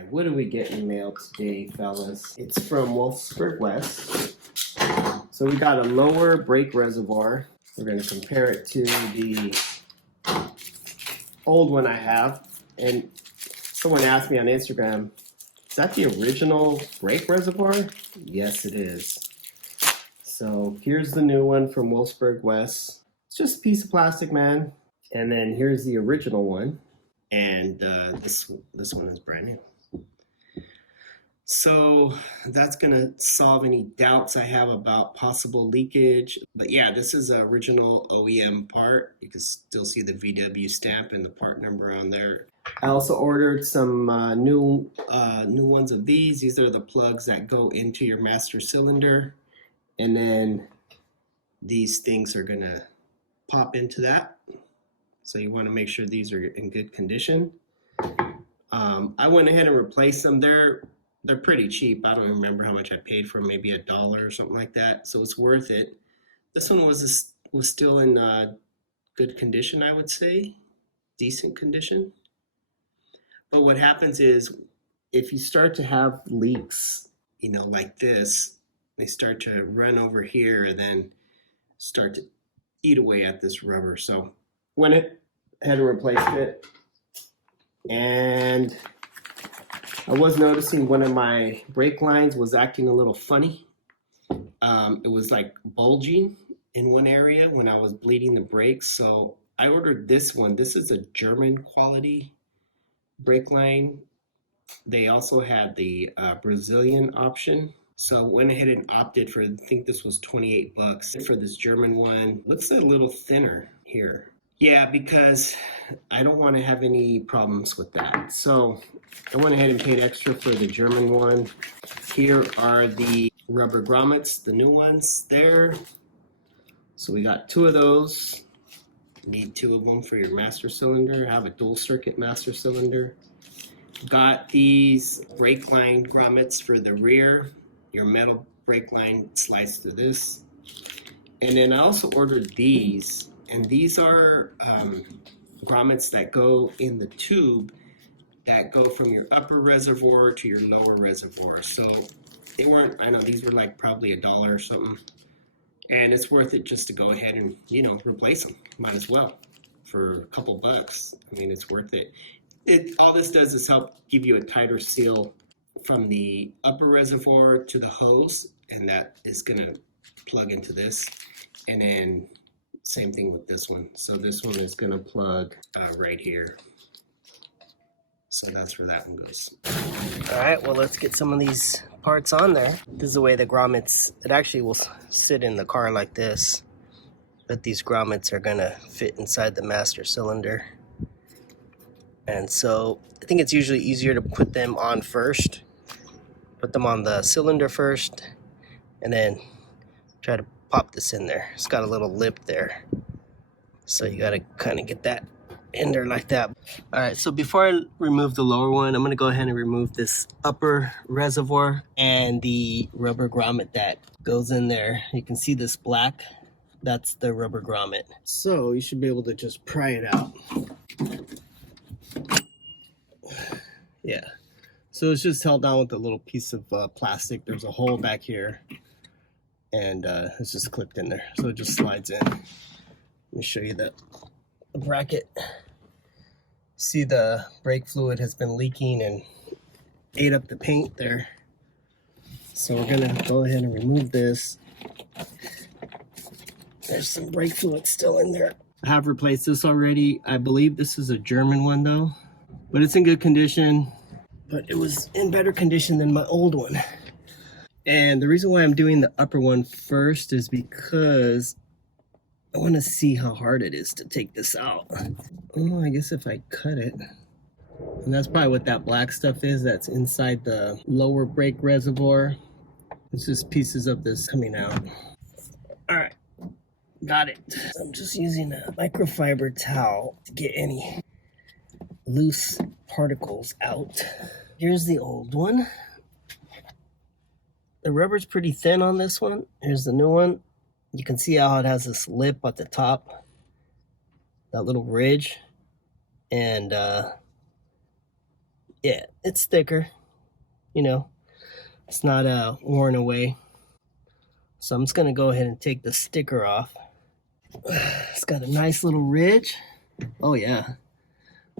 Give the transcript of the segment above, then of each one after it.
Alright, what are we getting mailed today, fellas? It's from Wolfsburg West. So we got a lower brake reservoir. We're going to compare it to the old one I have. And someone asked me on Instagram, is that the original brake reservoir? Yes, it is. So here's the new one from Wolfsburg West. It's just a piece of plastic, man. And then here's the original one. And this one is brand new. So that's gonna solve any doubts I have about possible leakage. But yeah, this is an original OEM part. You can still see the VW stamp and the part number on there. I also ordered some new ones of these. These are the plugs that go into your master cylinder. And then these things are gonna pop into that. So you wanna make sure these are in good condition. I went ahead and replaced them. They're pretty cheap. I don't remember how much I paid for them, maybe $1 or something like that. So it's worth it. This one was still in good condition, I would say, decent condition. But what happens is if you start to have leaks, you know, like this, they start to run over here and then start to eat away at this rubber. So went ahead and replaced it. And I was noticing one of my brake lines was acting a little funny. It was like bulging in one area when I was bleeding the brakes. So I ordered this one. This is a German quality brake line. They also had the Brazilian option. So I went ahead and opted for, I think this was 28 bucks for this German one. Looks a little thinner here. Yeah, because I don't want to have any problems with that. So I went ahead and paid extra for the German one. Here are the rubber grommets, the new ones there. So we got 2 of those. You need 2 of them for your master cylinder. I have a dual circuit master cylinder. Got these brake line grommets for the rear. Your metal brake line slides through this. And then I also ordered these. And these are grommets that go in the tube that go from your upper reservoir to your lower reservoir. So they weren't, I know these were like probably $1 or something. And it's worth it just to go ahead and, you know, replace them. Might as well for a couple bucks. I mean, it's worth it. All this does is help give you a tighter seal from the upper reservoir to the hose. And that is gonna plug into this. And then same thing with this one. So this one is gonna plug right here. So that's where that one goes. All right, well, let's get some of these parts on there. This is the way the grommets, it actually will sit in the car like this, but these grommets are gonna fit inside the master cylinder. And so I think it's usually easier to put them on first. Put them on the cylinder first, and then try to pop this in there. It's got a little lip there. So you gotta kind of get that in there like that. All right, so before I remove the lower one, I'm gonna go ahead and remove this upper reservoir and the rubber grommet that goes in there. You can see this black, that's the rubber grommet. So you should be able to just pry it out. Yeah, so it's just held down with a little piece of plastic. There's a hole back here and it's just clipped in there. So it just slides in. Let me show you the bracket. See, the brake fluid has been leaking and ate up the paint there. So we're gonna go ahead and remove this. There's some brake fluid still in there. I have replaced this already. I believe this is a German one though, but it's in good condition. But it was in better condition than my old one. And the reason why I'm doing the upper one first is because I want to see how hard it is to take this out. Oh, I guess if I cut it. And that's probably what that black stuff is that's inside the lower brake reservoir. It's just pieces of this coming out. All right, got it. I'm just using a microfiber towel to get any loose particles out. Here's the old one. The rubber's pretty thin on this one. Here's the new one. You can see how it has this lip at the top, that little ridge. And Yeah, it's thicker, you know, it's not worn away. So I'm just gonna go ahead and take the sticker off. It's got a nice little ridge. Oh yeah,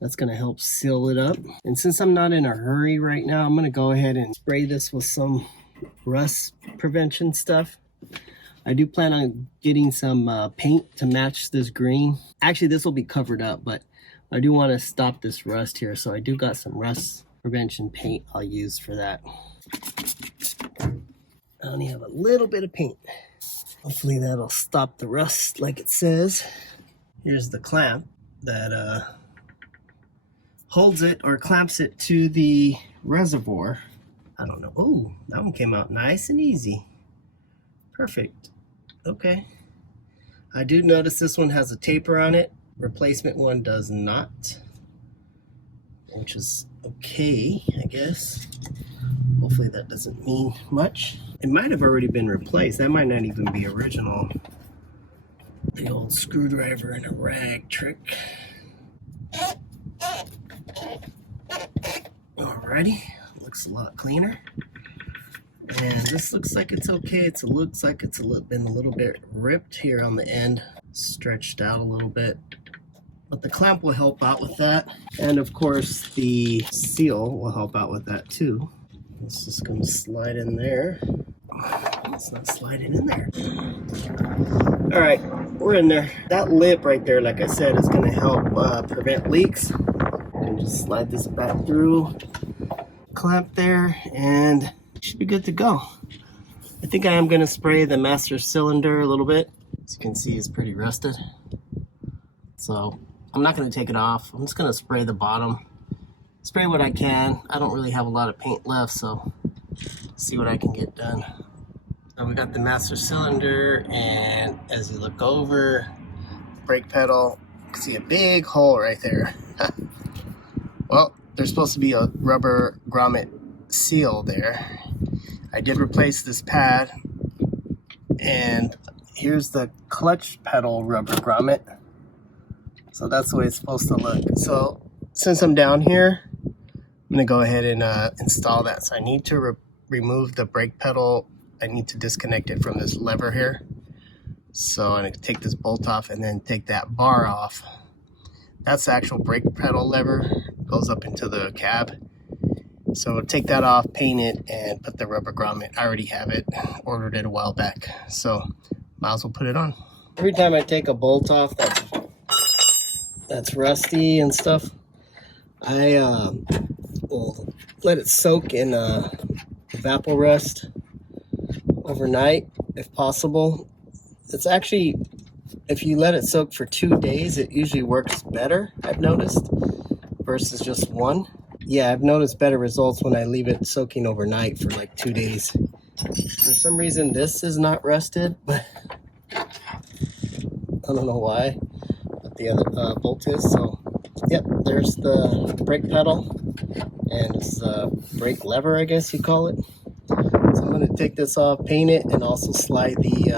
that's gonna help seal it up. And since I'm not in a hurry right now, I'm gonna go ahead and spray this with some rust prevention stuff. I do plan on getting some paint to match this green. Actually, this will be covered up, but I do want to stop this rust here. So I do got some rust prevention paint I'll use for that. I only have a little bit of paint. Hopefully that'll stop the rust like it says. Here's the clamp that holds it or clamps it to the reservoir. I don't know. Oh, that one came out nice and easy. Perfect. Okay. I do notice this one has a taper on it. Replacement one does not, which is okay, I guess. Hopefully that doesn't mean much. It might have already been replaced. That might not even be original. The old screwdriver and a rag trick. Alrighty, looks a lot cleaner. And this looks like it's okay. It looks like it's been a little bit ripped here on the end, stretched out a little bit. But the clamp will help out with that. And of course, the seal will help out with that too. It's just going to slide in there. It's not sliding in there. All right, we're in there. That lip right there, like I said, is going to help prevent leaks. And just slide this back through, clamp there, and should be good to go. I think I am going to spray the master cylinder a little bit. As you can see, it's pretty rusted. So I'm not going to take it off. I'm just going to spray the bottom. Spray what I can. I don't really have a lot of paint left, so see what I can get done. So we got the master cylinder, and as you look over, brake pedal, you can see a big hole right there. Well, there's supposed to be a rubber grommet seal there. I did replace this pad, and here's the clutch pedal rubber grommet. So that's the way it's supposed to look. So since I'm down here, I'm gonna go ahead and install that. So I need to remove the brake pedal. I need to disconnect it from this lever here. So I'm gonna take this bolt off and then take that bar off. That's the actual brake pedal lever. It goes up into the cab. So take that off, paint it, and put the rubber grommet. I already have it, ordered it a while back. So might as well put it on. Every time I take a bolt off that's rusty and stuff, I will let it soak in Evapo-Rust overnight if possible. It's actually, if you let it soak for 2 days, it usually works better, I've noticed, versus just one. Yeah, I've noticed better results when I leave it soaking overnight for like 2 days. For some reason, this is not rusted, but I don't know why, but the other bolt is. So, yep, there's the brake pedal, and it's the brake lever, I guess you call it. So I'm going to take this off, paint it, and also slide the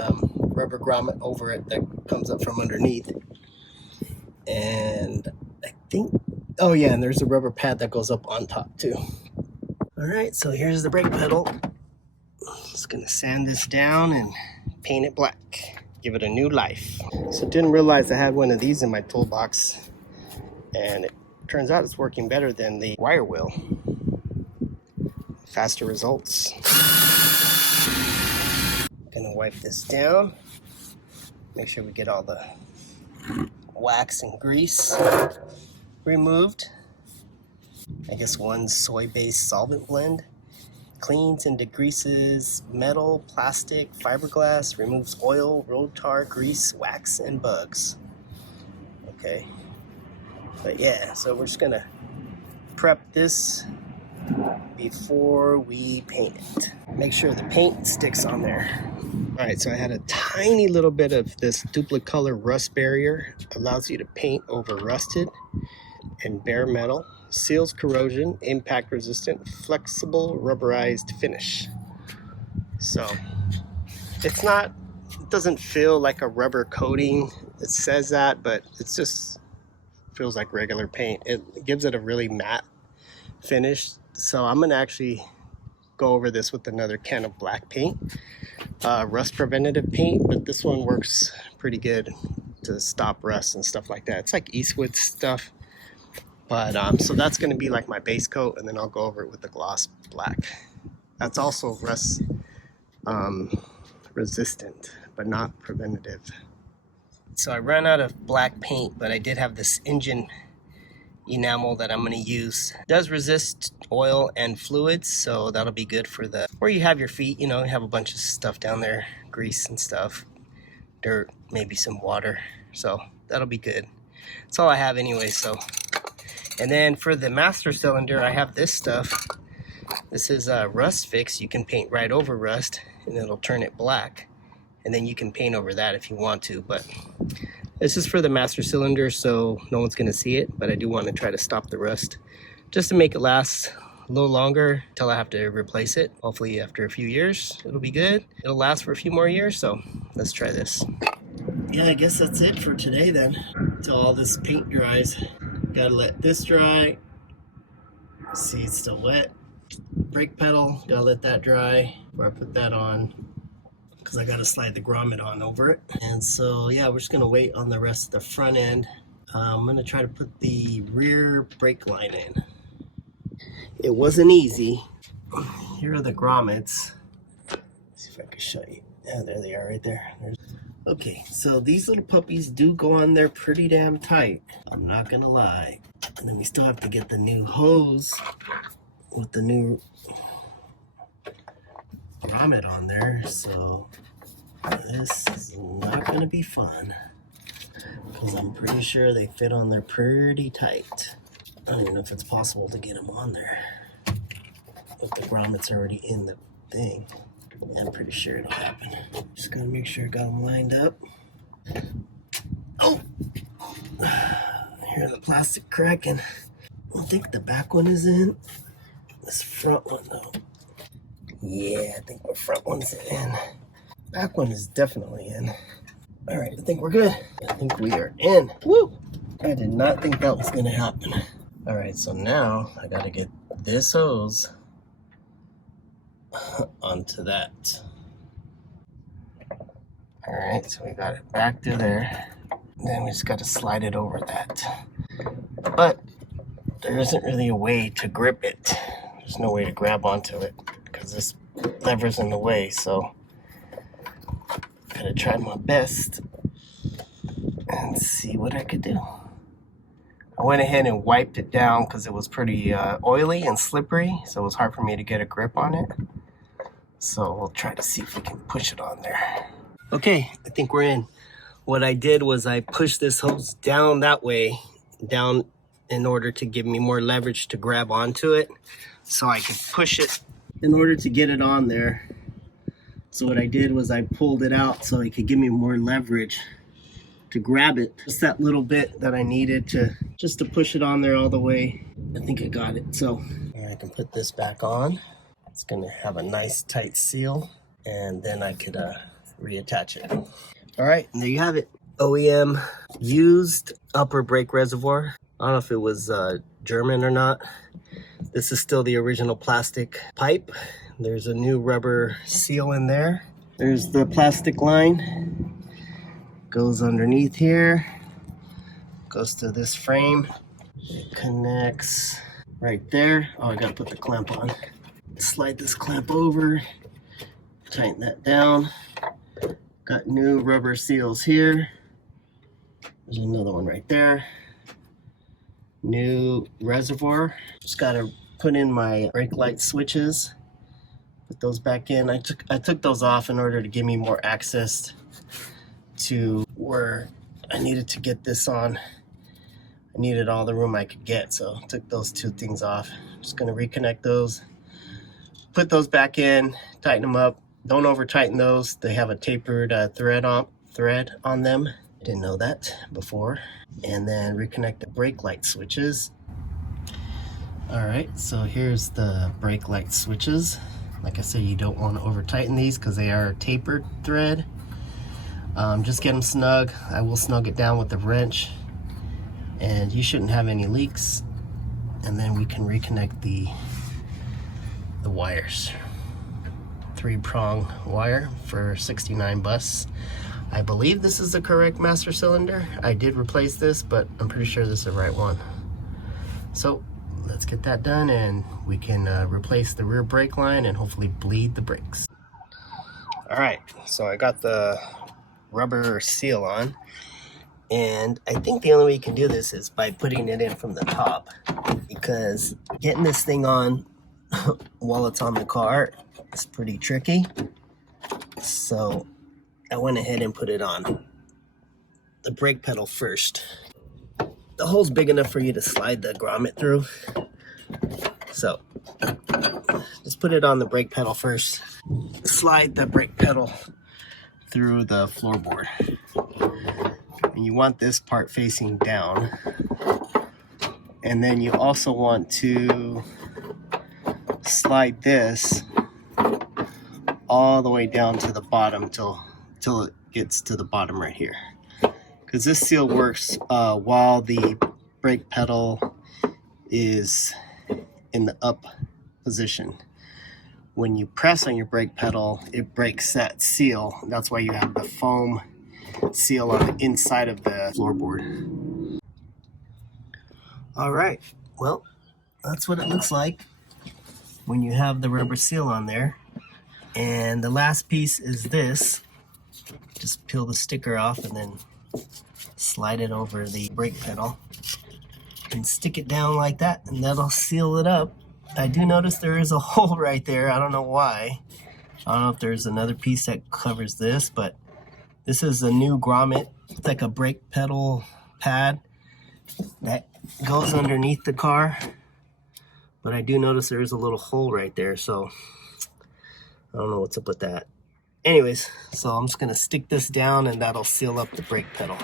rubber grommet over it that comes up from underneath. And I think, oh yeah, and there's a rubber pad that goes up on top too. All right, so here's the brake pedal. Just gonna sand this down and paint it black. Give it a new life. So didn't realize I had one of these in my toolbox, and it turns out it's working better than the wire wheel. Faster results. Gonna wipe this down. Make sure we get all the wax and grease removed. I guess one soy-based solvent blend. Cleans and degreases metal, plastic, fiberglass, removes oil, road tar, grease, wax, and bugs. Okay. But yeah, so we're just gonna prep this before we paint it. Make sure the paint sticks on there. All right, so I had a tiny little bit of this Duplicolor rust barrier. Allows you to paint over rusted and bare metal. Seals corrosion, impact resistant, flexible, rubberized finish. So it's not, it doesn't feel like a rubber coating. It says that, but it's just feels like regular paint. It gives it a really matte finished. So I'm gonna actually go over this with another can of black paint, rust preventative paint, but this one works pretty good to stop rust and stuff like that. It's like Eastwood stuff, but so that's going to be like my base coat, and then I'll go over it with the gloss black. That's also rust resistant, but not preventative. So I ran out of black paint, but I did have this engine enamel that I'm going to use. It does resist oil and fluids, so that'll be good for the where you have your feet. You know, you have a bunch of stuff down there, grease and stuff, dirt, maybe some water, so that'll be good. That's all I have anyway. So, and then for the master cylinder, I have this stuff. This is rust fix. You can paint right over rust and it'll turn it black, and then you can paint over that if you want to, but this is for the master cylinder, so no one's going to see it, but I do want to try to stop the rust just to make it last a little longer until I have to replace it. Hopefully after a few years it'll be good. It'll last for a few more years, so let's try this. Yeah, I guess that's it for today then, until all this paint dries. Gotta let this dry. See, it's still wet. Brake pedal, gotta let that dry before I put that on, because I got to slide the grommet on over it. And so yeah, we're just going to wait on the rest of the front end. I'm going to try to put the rear brake line in. It wasn't easy. Here are the grommets. Let's see if I can show you. Yeah, there they are right there. Okay, so these little puppies do go on there pretty damn tight, I'm not going to lie. And then we still have to get the new hose with the new grommet on there, so this is not going to be fun, because I'm pretty sure they fit on there pretty tight. I don't even know if it's possible to get them on there if the grommet's already in the thing. I'm pretty sure it'll happen. Just gotta make sure I got them lined up. Oh! Hear the plastic cracking. I don't think the back one is in. This front one though. Yeah, I think the front one's in. Back one is definitely in. All right, I think we're good. I think we are in. Woo! I did not think that was gonna happen. All right, so now I gotta get this hose onto that. All right, so we got it back to there. Then we just gotta slide it over that. But there isn't really a way to grip it. There's no way to grab onto it because this lever's in the way, so gotta try my best and see what I could do. I went ahead and wiped it down because it was pretty oily and slippery, so it was hard for me to get a grip on it. So we'll try to see if we can push it on there. Okay, I think we're in. What I did was I pushed this hose down that way, down in order to give me more leverage to grab onto it, so I could push it in order to get it on there. So what I did was I pulled it out so it could give me more leverage to grab it. Just that little bit that I needed to just to push it on there all the way. I think I got it. So I can put this back on. It's gonna have a nice tight seal, and then I could reattach it. All right, and there you have it. OEM used upper brake reservoir. I don't know if it was German or not. This is still the original plastic pipe. There's a new rubber seal in there. There's the plastic line. Goes underneath here. Goes to this frame. It connects right there. Oh, I gotta put the clamp on. Slide this clamp over. Tighten that down. Got new rubber seals here. There's another one right there. New reservoir. Just gotta put in my brake light switches. Put those back in. I took those off in order to give me more access to where I needed to get this on. I needed all the room I could get, so I took those two things off. Just gonna reconnect those. Put those back in, tighten them up. Don't over tighten those. They have a tapered thread on them. I didn't know that before. And then reconnect the brake light switches. All right, so here's the brake light switches. Like I said, you don't want to over tighten these because they are tapered thread. Just get them snug. I will snug it down with the wrench, and you shouldn't have any leaks and then we can reconnect the wires. 3-prong wire for 69 bucks. I believe this is the correct master cylinder. I did replace this, but I'm pretty sure this is the right one. So let's get that done, and we can replace the rear brake line and hopefully bleed the brakes. All right, so I got the rubber seal on, and I think the only way you can do this is by putting it in from the top, because getting this thing on while it's on the car is pretty tricky. So I went ahead and put it on the brake pedal first. The hole's big enough for you to slide the grommet through. So just put it on the brake pedal first. Slide the brake pedal through the floorboard. And you want this part facing down. And then you also want to slide this all the way down to the bottom till it gets to the bottom right here. Because this seal works while the brake pedal is in the up position. When you press on your brake pedal, it breaks that seal. That's why you have the foam seal on the inside of the floorboard. All right, well, that's what it looks like when you have the rubber seal on there. And the last piece is this. Just peel the sticker off and then slide it over the brake pedal and stick it down like that, and that'll seal it up. I do notice there is a hole right there. I don't know why. I don't know if there's another piece that covers this, but this is a new grommet. It's like a brake pedal pad that goes underneath the car. But I do notice there is a little hole right there, so I don't know what's up with that. Anyways, so I'm just gonna stick this down and that'll seal up the brake pedal.